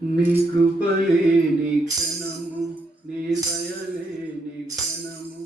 నీ కృపలే నీ క్షణము నీ దయలే నీ క్షణము.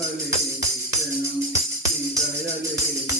പള്ളിയിൽ ഈ തിരയലേ